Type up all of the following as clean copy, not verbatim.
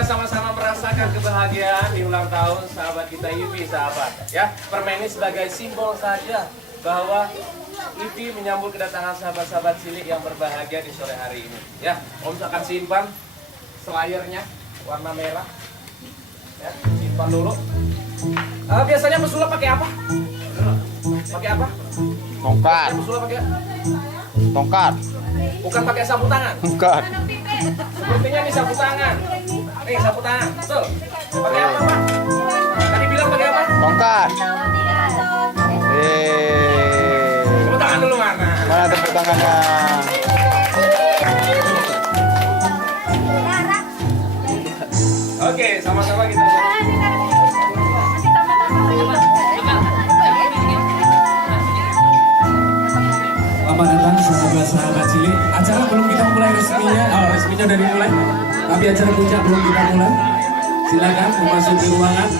bisa sama-sama merasakan kebahagiaan di ulang tahun sahabat kita Ivy, sahabat. Ya, permen ini sebagai simbol saja bahwa Ivy menyambut kedatangan sahabat-sahabat cilik yang berbahagia di sore hari ini. Ya, Om akan simpan selayarnya warna merah. Ya, simpan dulu. Biasanya pesulap pakai apa? Pakai apa? Tongkat. Pesulap pakai apa? Tongkat. Bukan pakai sapu tangan. Bukan. Sepertinya ini sapu tangan. Nih sapu tangan, betul. Pakai apa, Pak? Tadi bilang pakai apa? Tongkat. Tepuk tangan dulu, mana? Mana tepuk tangannya? Oke, sama-sama kita. Selamat datang sahabat-sahabat cilik. Acara belum kita mulai resminya, resminya udah dimulai. Tapi acara puncak belum kita mulai. Silakan memasuki ruangan.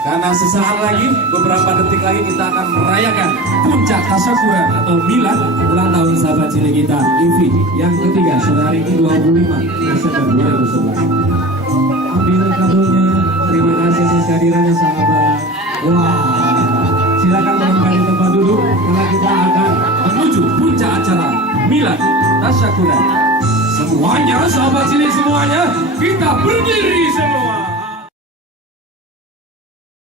Karena sesaat lagi, beberapa detik lagi kita akan merayakan puncak tasyakuran atau milad ulang tahun sahabat cilik kita, Ivy, yang ketiga, sudah hari ini 25 Desember 2011. Ambil kadonya, terima kasih atas kehadirannya sahabat. Wah, silakan menempati tempat duduk karena kita akan menuju puncak acara milad tasyakuran. Semuanya, sahabat cilik semuanya, kita berdiri semua.